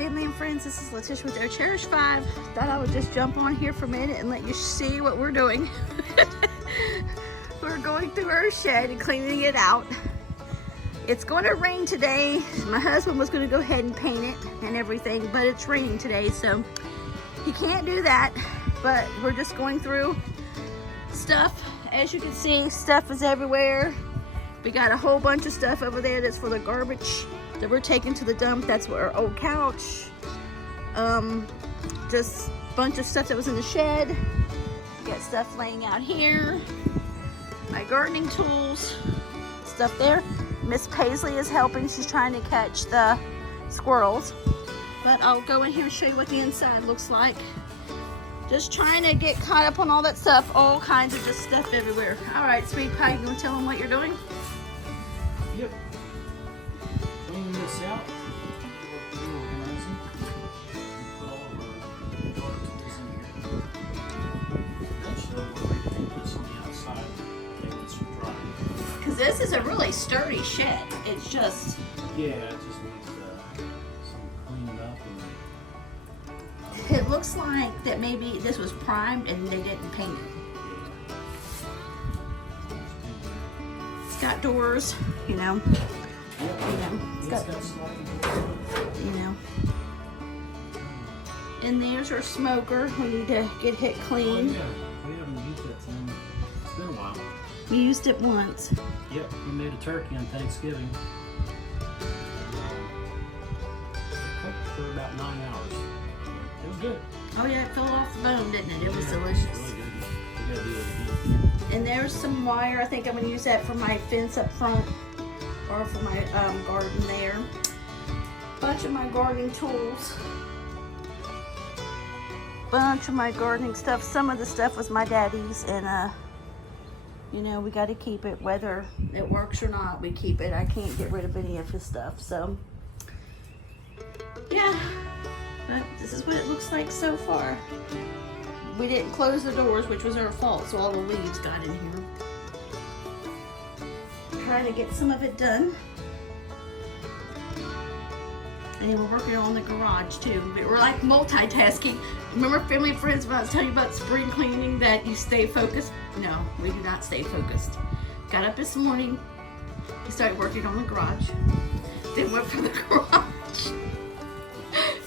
family and friends. This is Letitia with Our Cherished 5. Thought I would just jump on here for a minute and let you see what we're doing. We're going through our shed and cleaning it out. It's going to rain today. My husband was going to go ahead and paint it and everything, but it's raining today, so he can't do that. But we're just going through stuff. As you can see, stuff is everywhere. We got a whole bunch of stuff over there that's for the garbage that we're taking to the dump. That's our old couch. Just a bunch of stuff that was in the shed. We got stuff laying out here. My gardening tools, stuff there. Miss Paisley is helping. She's trying to catch the squirrels. But I'll go in here and show you what the inside looks like. Just trying to get caught up on all that stuff. All kinds of just stuff everywhere. All right, Sweet Pie, you want to tell them what you're doing? Yep. Cleaning this out. Reorganizing. Put all of our garden tools in here. Eventually, we'll repaint this on the outside. Take this for dry. Because this is a really sturdy shed. It's just... Yeah, it just needs some cleaning up. And, it looks like that maybe this was primed and they didn't paint it. It's got doors, you know. It's got you know. And there's our smoker. We need to get it clean. Oh, yeah. We haven't used that thing. It's been a while. We used it once. Yep, we made a turkey on Thanksgiving. Cooked for about 9 hours. It was good. Oh yeah, it fell off the bone, didn't it? It was Yeah, delicious. It's really good. We gotta do it again. And there's some wire. I think I'm gonna use that for my fence up front or for my garden there. Bunch of my gardening tools. Bunch of my gardening stuff. Some of the stuff was my daddy's, and you know, we got to keep it whether it works or not. We keep it. I can't get rid of any of his stuff, so yeah. But this is what it looks like so far. We didn't close the doors, which was our fault, so all the leaves got in here. Trying to get some of it done. And we're working on the garage too. We're like multitasking. Remember, family and friends, when I was telling you about spring cleaning, that you stay focused? No, we do not stay focused. Got up this morning, we started working on the garage. Then went from the garage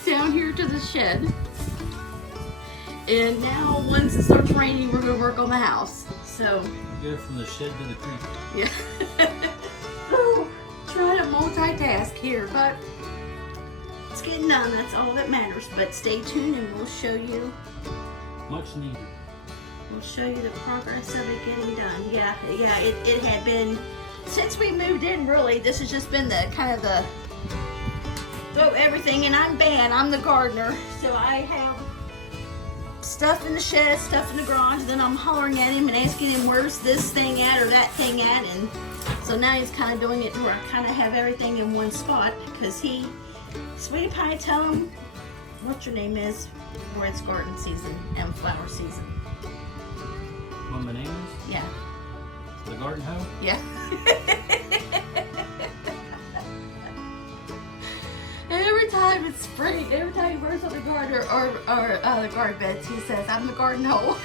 down here to the shed. And now, once it starts raining, we're gonna work on the house. So. Go from the shed to the creek. Yeah. So, trying to multitask here, but it's getting done. That's all that matters. But stay tuned and we'll show you. Much needed. We'll show you the progress of it getting done. Yeah, it had been, since we moved in, really, this has just been the kind of the throw everything, and I'm the gardener, so I have stuff in the shed, stuff in the garage, then I'm hollering at him and asking him where's this thing at or that thing at, and so now he's kind of doing it where I kind of have everything in one spot, because Sweetie Pie, tell him what your name is, where it's garden season and flower season. What my name is? Yeah. The garden hoe? Yeah. Every time it's spring, every time he works on the garden or the garden beds, he says, I'm the garden hoe.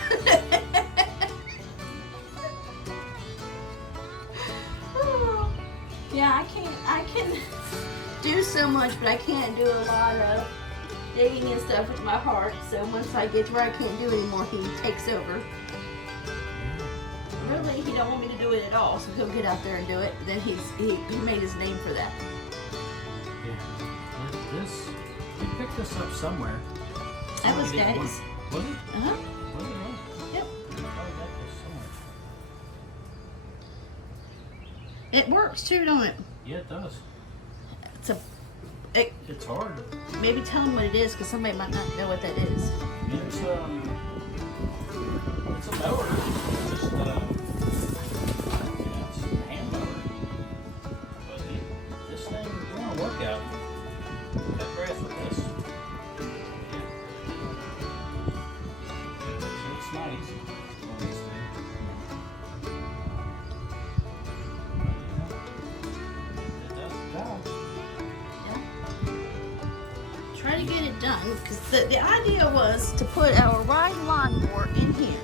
Oh. Yeah, I can do so much, but I can't do a lot of digging and stuff with my heart. So once I get to where I can't do anymore, he takes over. Really, he don't want me to do it at all, so he'll get out there and do it. Then he made his name for that. Yeah. You picked this up somewhere. That was Daddy's. Was it? Uh-huh. Was it really? Yep. I thought I got this somewhere. It works too, don't it? Yeah, it does. It's hard. Maybe tell them what it is, because somebody might not know what that is. It's a mower. It's just it's a hand mower. But this thing, you want to work out. Cut grass with this. So it's not easy to run this thing. But, it does the job. try to get it done because the idea was to put our ride lawnmower in here.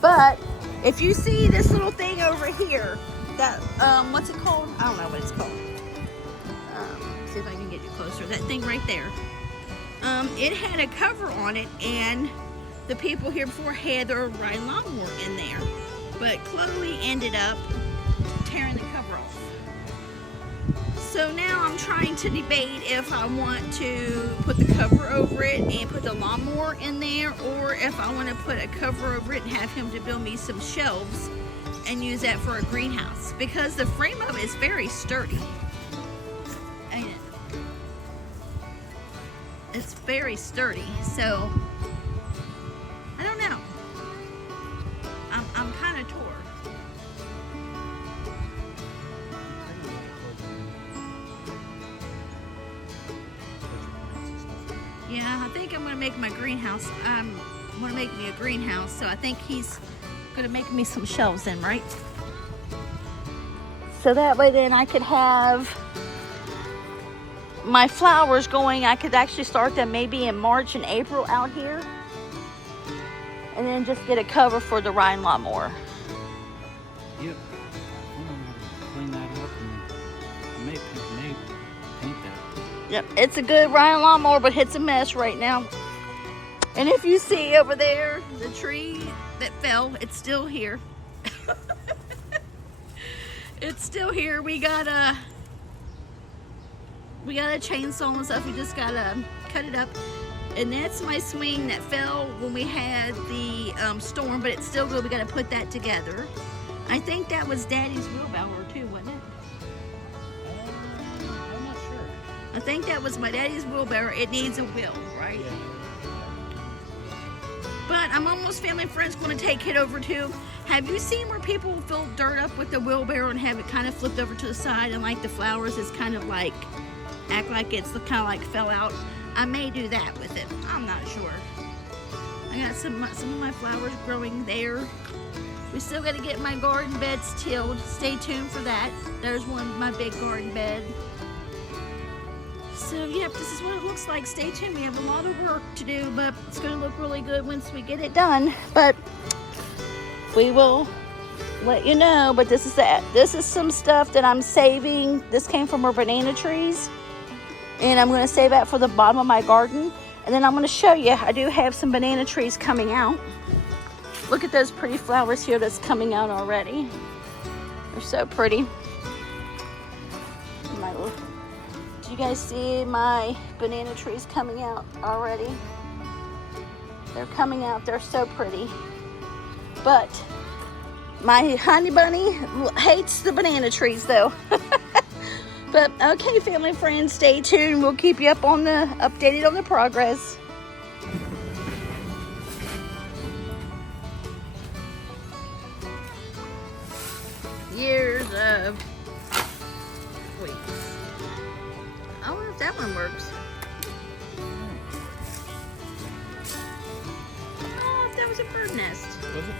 But if you see this little thing over here, that what's it called? I don't know what it's called. See if I can get you closer. That thing right there. It had a cover on it, and the people here before had their ride lawnmower in there. But Chloe ended up tearing the cover off. So now I'm trying to debate if I want to put the cover over it and put the lawnmower in there, or if I want to put a cover over it and have him to build me some shelves and use that for a greenhouse, because the frame of it is very sturdy. And it's very sturdy, so I don't know. I'm kind of torn. Yeah, I think I'm gonna make my greenhouse. I'm gonna make me a greenhouse, so I think he's gonna make me some shelves in, right? So that way then I could have my flowers going. I could actually start them maybe in March and April out here. And then just get a cover for the Rhine lawnmower. Yep. I'm gonna clean that up and maybe paint that. Yep, it's a good Rhine lawnmower, but it's a mess right now. And if you see over there, the tree that fell, it's still here. It's still here. We got a chainsaw and stuff. We just gotta cut it up. And that's my swing that fell when we had the storm, but it's still good. We got to put that together. I think that was Daddy's wheelbarrow too, wasn't it? I'm not sure. I think that was my daddy's wheelbarrow. It needs a wheel, right? Yeah. But I'm almost family and friends going to take it over too. Have you seen where people fill dirt up with the wheelbarrow and have it kind of flipped over to the side, and like the flowers is kind of like, act like it's kind of like fell out? I may do that with it. I'm not sure. I got some of my flowers growing there. We still got to get my garden beds tilled. Stay tuned for that. There's my big garden bed. So yep, this is what it looks like. Stay tuned. We have a lot of work to do, but it's going to look really good once we get it done. But we will let you know. But this is some stuff that I'm saving. This came from our banana trees. And I'm going to save that for the bottom of my garden. And then I'm going to show you, I do have some banana trees coming out. Look at those pretty flowers here that's coming out already. They're so pretty. Do you guys see my banana trees coming out already? They're coming out. They're so pretty. But my honey bunny hates the banana trees though. But okay, family and friends, stay tuned. We'll keep you updated on the progress. Years of weeks. I wonder if that one works. Oh, if that was a bird nest. Was it?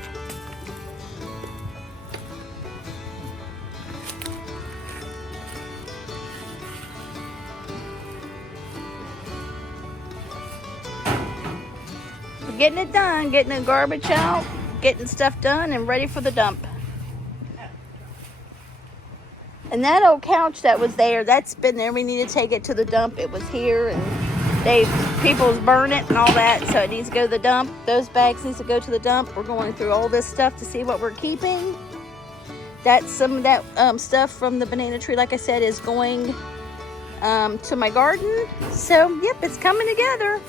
Getting it done, getting the garbage out, getting stuff done and ready for the dump. And that old couch that was there, that's been there. We need to take it to the dump. It was here and people's burn it and all that, so it needs to go to the dump. Those bags needs to go to the dump. We're going through all this stuff to see what we're keeping. That's some of that stuff from the banana tree, like I said, is going to my garden. So yep, it's coming together.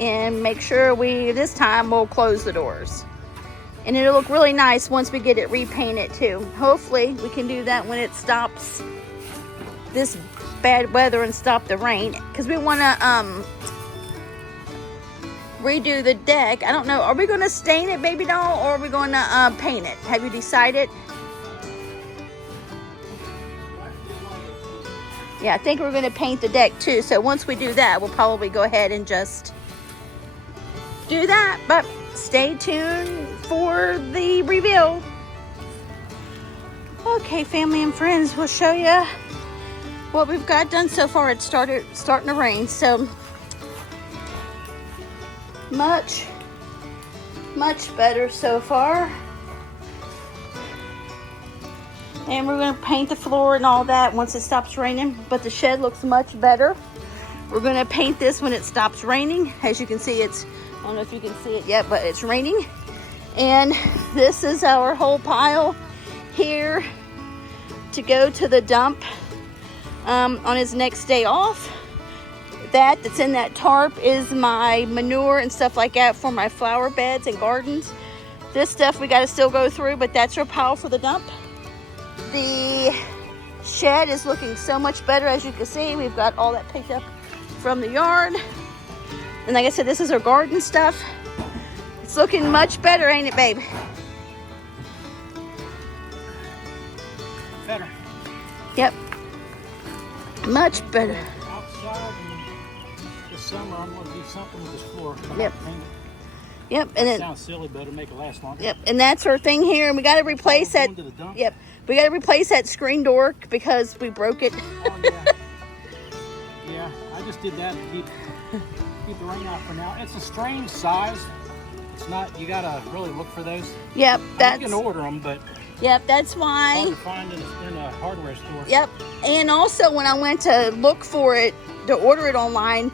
And make sure this time we'll close the doors. And it'll look really nice once we get it repainted too. Hopefully we can do that when it stops this bad weather and stop the rain. Because we want to redo the deck. I don't know, are we going to stain it, baby doll, or are we going to paint it? Have you decided? Yeah, I think we're going to paint the deck too. So once we do that, we'll probably go ahead and just do that, but stay tuned for the reveal. Okay, family and friends, we'll show you what we've got done so far, it's starting to rain, so much better so far. And we're going to paint the floor and all that once it stops raining, but the shed looks much better. We're going to paint this when it stops raining. As you can see, I don't know if you can see it yet, but it's raining. And this is our whole pile here to go to the dump on his next day off. That's in that tarp is my manure and stuff like that for my flower beds and gardens. This stuff we got to still go through, but that's our pile for the dump. The shed is looking so much better. As you can see, we've got all that picked up from the yard. And like I said, this is our garden stuff. It's looking much better, ain't it, babe? Better. Yep. Much better. Outside and this summer, I'm going to do something with this floor. Yep. Yep. And it sounds silly, but it'll make it last longer. Yep. And that's our thing here. And we got to replace that. Yep. We got to replace that screen door because we broke it. Oh, yeah. Yeah, I just did that to keep the rain out for now. It's a strange size. It's not, you gotta really look for those. Yep, that's. You can order them, but. Yep, that's why. It's hard to find in a hardware store. Yep, and also when I went to look for it to order it online,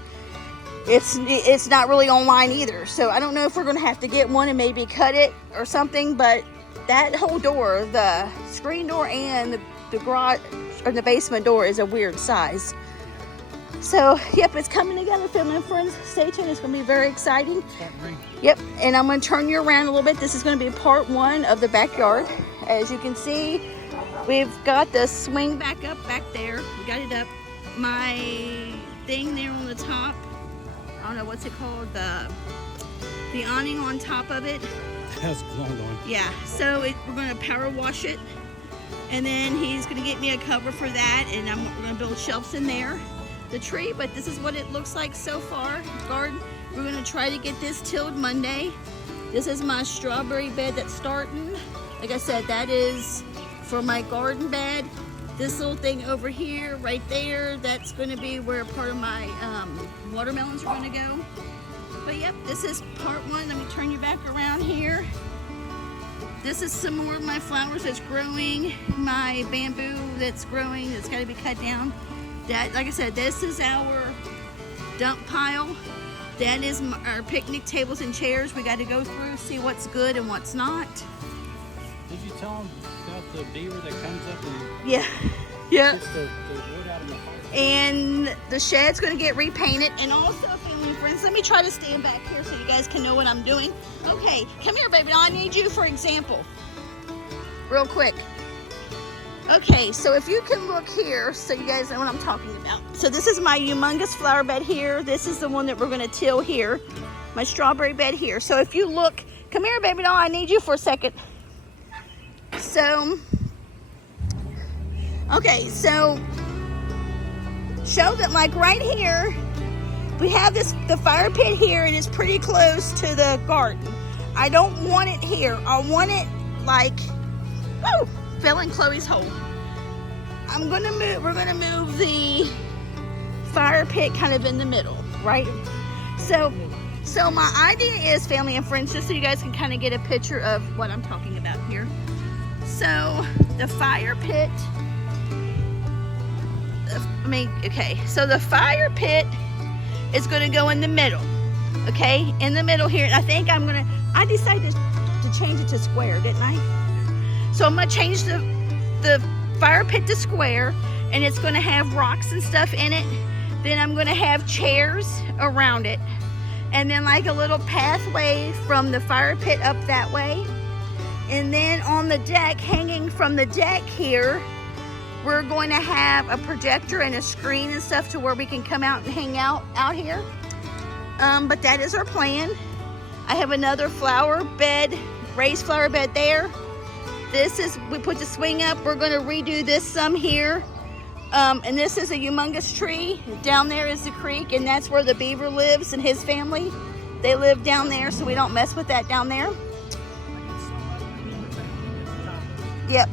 it's not really online either. So I don't know if we're gonna have to get one and maybe cut it or something. But that whole door, the screen door and the garage or the basement door, is a weird size. So, yep, it's coming together, family and friends. Stay tuned. It's going to be very exciting. Yep, and I'm going to turn you around a little bit. This is going to be part one of the backyard. As you can see, we've got the swing back up back there. We got it up. My thing there on the top, I don't know what's it called, the awning on top of it. That's long gone. Yeah, so we're going to power wash it. And then he's going to get me a cover for that. And we're going to build shelves in there. The tree, but this is what it looks like so far. Garden, we're going to try to get this tilled Monday. This is my strawberry bed that's starting. Like I said, that is for my garden bed. This little thing over here, right there, that's going to be where part of my watermelons are going to go. But yep, this is part one. Let me turn you back around here. This is some more of my flowers that's growing, my bamboo that's growing, that's got to be cut down. That, like I said, this is our dump pile. That is our picnic tables and chairs. We got to go through, see what's good and what's not. Did you tell them about the beaver that comes up and gets the wood out of the fire? And the shed's going to get repainted. And also, family and friends, let me try to stand back here so you guys can know what I'm doing. Okay, come here, baby. Now I need you for example. Real quick. Okay, so if you can look here, so you guys know what I'm talking about. So this is my humongous flower bed here. This is the one that we're going to till here. My strawberry bed here. So if you look, come here, baby doll, I need you for a second. So, okay, so show that like right here, we have the fire pit here, and it's pretty close to the garden. I don't want it here. I want it like, oh, fell in Chloe's hole. We're gonna move the fire pit kind of in the middle, right? So my idea is, family and friends, just so you guys can kind of get a picture of what I'm talking about here. So the fire pit, so the fire pit is gonna go in the middle, okay? In the middle here, and I think I decided to change it to square, didn't I? So I'm gonna change the fire pit to square, and it's gonna have rocks and stuff in it. Then I'm gonna have chairs around it, and then like a little pathway from the fire pit up that way. And then on the deck, hanging from the deck here, we're going to have a projector and a screen and stuff to where we can come out and hang out here. But that is our plan. I have another flower bed, raised flower bed there. We put the swing up. We're going to redo this some here. And this is a humongous tree. Down there is the creek, and that's where the beaver lives and his family. They live down there, so we don't mess with that down there. Yep.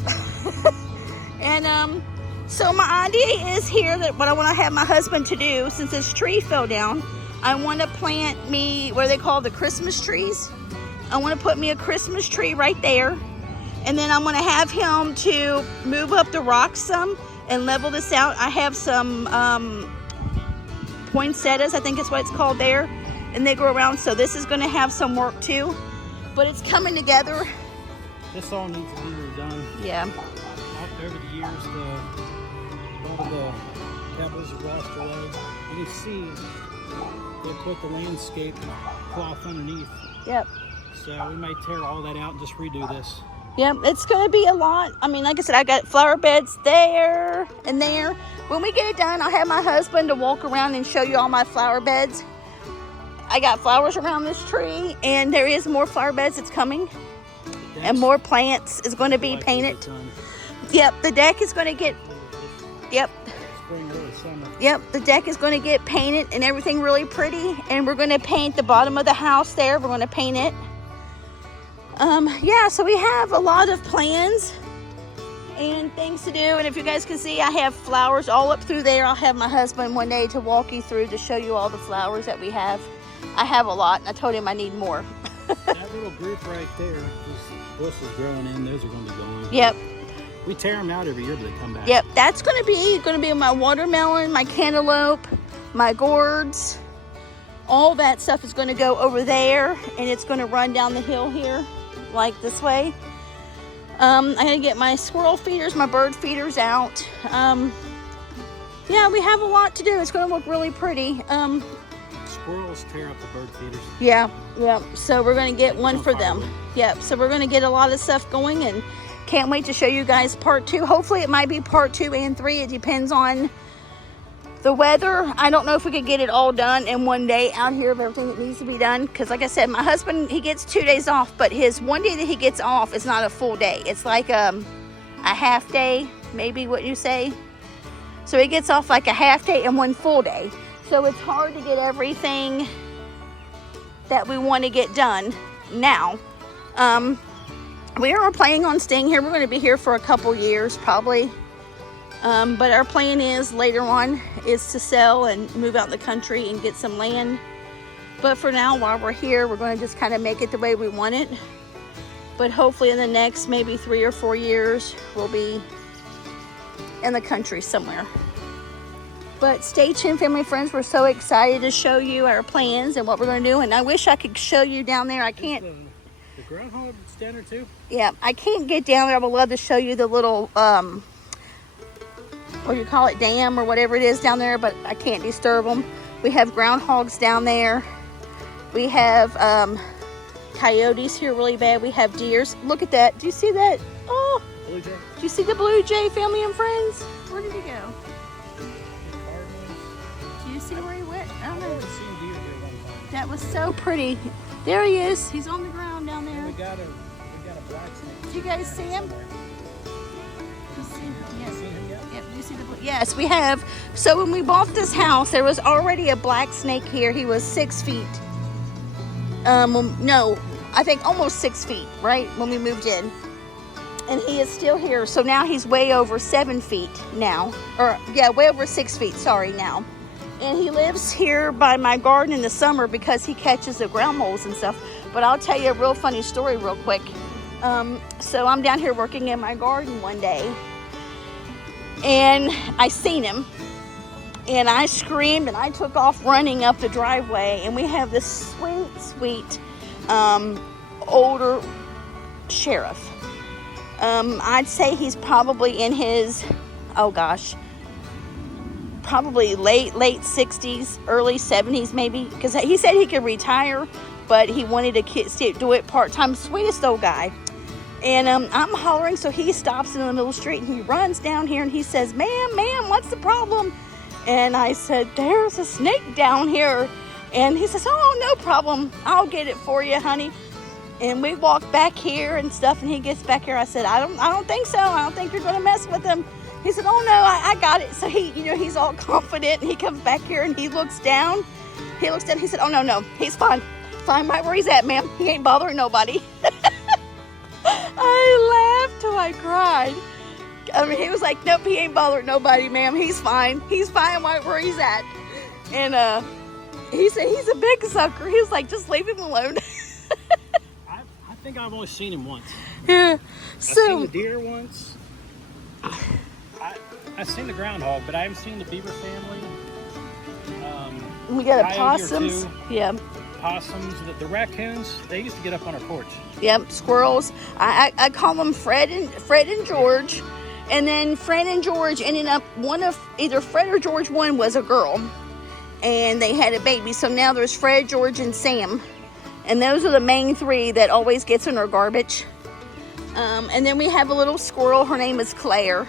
And So my idea is here that what I want to have my husband to do, since this tree fell down, I want to plant me what they call the Christmas trees. I want to put me a Christmas tree right there. And then I'm going to have him to move up the rocks some and level this out. I have some poinsettias, I think is what it's called there. And they grow around, so this is going to have some work too. But it's coming together. This all needs to be redone. Yeah. Over the years, a lot of the pebbles have washed away. And you see, they put the landscape cloth underneath. Yep. So we may tear all that out and just redo this. Yep, it's going to be a lot. I mean, like I said, I got flower beds there and there. When we get it done, I'll have my husband to walk around and show you all my flower beds. I got flowers around this tree, and there is more flower beds that's coming. And more plants is going to be painted. Yep, the deck is going to get, yep. Spring, early summer. Yep, the deck is going to get painted and everything really pretty. And we're going to paint the bottom of the house there. We're going to paint it. Yeah, so we have a lot of plans and things to do. And if you guys can see, I have flowers all up through there. I'll have my husband one day to walk you through to show you all the flowers that we have. I have a lot, and I told him I need more. That little group right there, this is growing in. Those are going to be gone. Yep. We tear them out every year, but they come back. Yep, that's going to be my watermelon, my cantaloupe, my gourds. All that stuff is going to go over there, and it's going to run down the hill here, like this way. I'm going to get my squirrel feeders, my bird feeders out. Yeah, we have a lot to do. It's going to look really pretty. Squirrels tear up the bird feeders. Yeah. So we're going to get one for them. Yep. So we're going to get a lot of stuff going, and can't wait to show you guys part 2. Hopefully it might be part 2 and 3. It depends on the weather. I don't know if we could get it all done in one day out here of everything that needs to be done. Because like I said, my husband, he gets 2 days off, but his one day that he gets off is not a full day. It's like a half day, maybe what you say. So he gets off like a half day and one full day. So it's hard to get everything that we want to get done now. We are planning on staying here. We're going to be here for a couple years probably. But our plan is later on is to sell and move out in the country and get some land. But for now, while we're here, we're going to just kind of make it the way we want it. But hopefully in the next maybe 3 or 4 years, we'll be in the country somewhere. But stay tuned, family friends. We're so excited to show you our plans and what we're going to do. And I wish I could show you down there. I can't. The groundhog down there too? Yeah, I can't get down there. I would love to show you the little, what do you call it, dam or whatever it is down there. But I can't disturb them. We have groundhogs down there. We have coyotes here really bad. We have deers. Look at that. Do you see that? Oh, Blue jay? Do you see the blue jay, family and friends? Where did he go? Do you see where he went? I don't know. That was so pretty. There he is. He's on the ground down there. We got a black snake. Do you guys see him? Yes. Yep. Do you see the blue? Yes, we have. So when we bought this house, there was already a black snake here. He was 6 feet. No, I think almost 6 feet, right? When we moved in. And he is still here. So now he's way over 7 feet now. Or, yeah, way over 6 feet, sorry, now. And he lives here by my garden in the summer because he catches the ground moles and stuff. But I'll tell you a real funny story real quick. So I'm down here working in my garden one day. And I seen him. And I screamed and I took off running up the driveway. And we have this sweet, older sheriff. I'd say he's probably in his, probably late 60s, early 70s maybe, because he said he could retire, but he wanted to do it part-time. Sweetest old guy. And I'm hollering, so he stops in the middle of the street and he runs down here and he says, ma'am, what's the problem? And I said, there's a snake down here. And he says, oh, no problem, I'll get it for you, honey. And we walk back here and stuff, and he gets back here. I said, I don't think so. I don't think you're going to mess with him. He said, oh no, I got it. So he's all confident, and he comes back here and he looks down. He said, oh no, he's fine. Fine right where he's at, ma'am. He ain't bothering nobody. I laughed till I cried. I mean, he was like, nope, he ain't bothering nobody, ma'am. He's fine. He's fine right where he's at. And he said he's a big sucker. He was like, just leave him alone. I think I've only seen him once. Yeah. I've So seen the deer once. I've seen the groundhog, but I haven't seen the beaver family. we got coyote or opossums. two. Yeah. Possums, the raccoons, they used to get up on our porch. Yep. Squirrels. I call them Fred and George. And then Fred and George ended up, one of either Fred or George one was a girl. And they had a baby. So now there's Fred, George, and Sam. And those are the main three that always gets in our garbage. And then we have a little squirrel. Her name is Claire.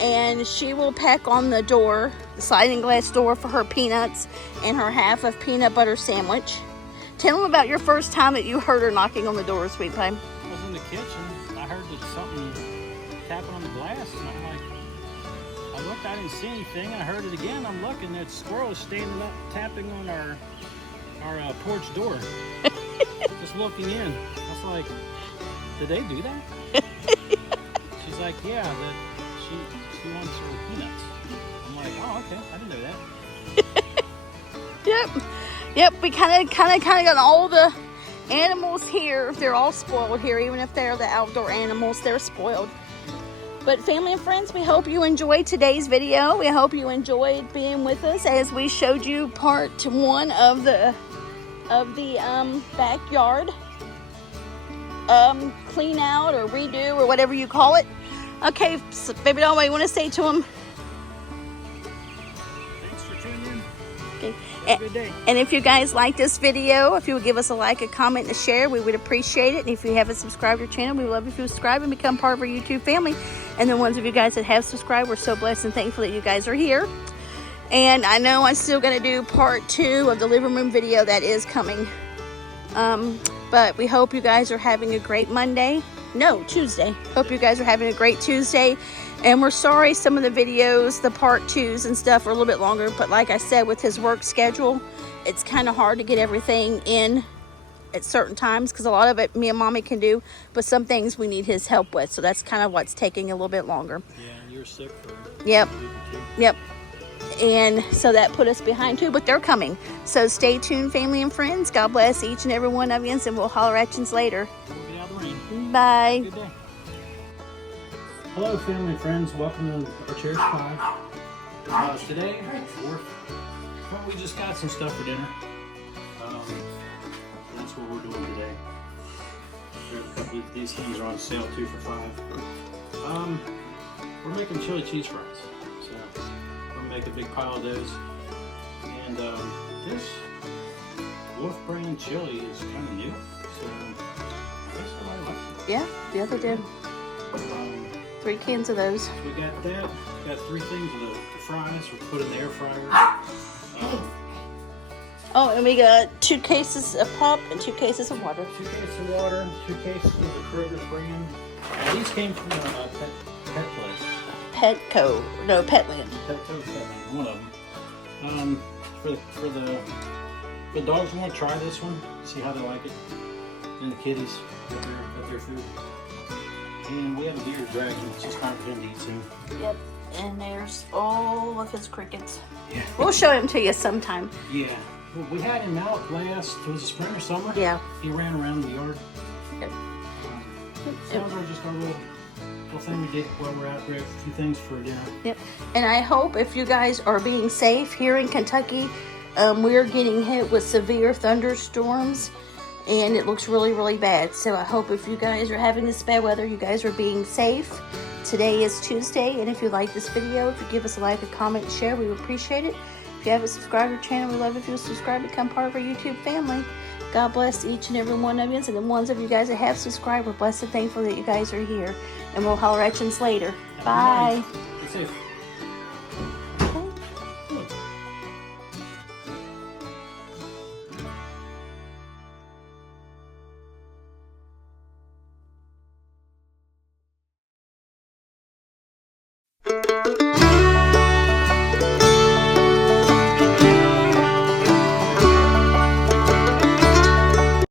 And she will peck on the door, the sliding glass door, for her peanuts and her half of peanut butter sandwich. Tell them about your first time that you heard her knocking on the door, Sweet Pie. I was in the kitchen. I heard that something tapping on the glass. And I'm like, I looked, I didn't see anything. I heard it again. I'm looking, that squirrel is standing up, tapping on our porch door. Just looking in. I was like, did they do that? She's like, yeah, that she wants her peanuts. I'm like, oh, okay, I didn't know that. Yep. We kind of got all the animals here. They're all spoiled here, even if they're the outdoor animals. They're spoiled. But family and friends, we hope you enjoyed today's video. We hope you enjoyed being with us as we showed you part one of the backyard clean out or redo or whatever you call it. Okay, so baby doll, what do you want to say to them? Thanks for tuning in. Okay. Have a good day. And if you guys like this video, if you would give us a like, a comment, and a share, we would appreciate it. And if you haven't subscribed to our channel, we would love if you subscribe and become part of our YouTube family. And the ones of you guys that have subscribed, we're so blessed and thankful that you guys are here. And I know I'm still going to do part 2 of the living room video that is coming. But we hope you guys are having a great Tuesday. Hope you guys are having a great Tuesday. And we're sorry some of the videos, the part 2s and stuff, are a little bit longer. But like I said, with his work schedule, it's kind of hard to get everything in at certain times, because a lot of it me and Mommy can do, but some things we need his help with. So that's kind of what's taking a little bit longer. Yeah, and you were sick for Yep. a week or two. Yep. And so that put us behind too, but they're coming. So stay tuned, family and friends. God bless each and every one of you, and we'll holler at you later. We'll get out of the rain. Bye. Good day. Hello, family and friends. Welcome to our Cherished 5. Today, we just got some stuff for dinner. That's what we're doing today. There's a couple of these things are on sale too for $5. We're making chili cheese fries. So we're gonna make a big pile of those. And this Wolf brand chili is kind of new, so I guess everybody likes it. Yeah, the other did. 3 cans of those. So we got that. Got 3 things of the fries. We'll put in the air fryer. Oh, and we got 2 cases of pop and 2 cases of water. 2 cases of water, 2 cases of the Kroger brand. These came from Pet Place. Petco. No, Petland. Petland, one of them. For the dogs, we want to try this one, see how they like it. And the kitties, got their food. And we have a deer dragon. It's just time for him to eat soon. Yep. And there's all of his crickets. Yeah. We'll show him to you sometime. Yeah. Well, we had him out last, it was the spring or summer. Yeah. He ran around the yard. Yep. So those are just our little thing we did while we're out. We have a few things for dinner. Yep. And I hope if you guys are being safe here in Kentucky, we're getting hit with severe thunderstorms. And it looks really, really bad. So I hope if you guys are having this bad weather, you guys are being safe. Today is Tuesday, and if you like this video, if you give us a like, a comment, and share, we would appreciate it. If you haven't subscribed to our channel, we love if you would subscribe, become part of our YouTube family. God bless each and every one of you, and the ones of you guys that have subscribed, we're blessed and thankful that you guys are here. And we'll holler at you later. Bye. Be safe.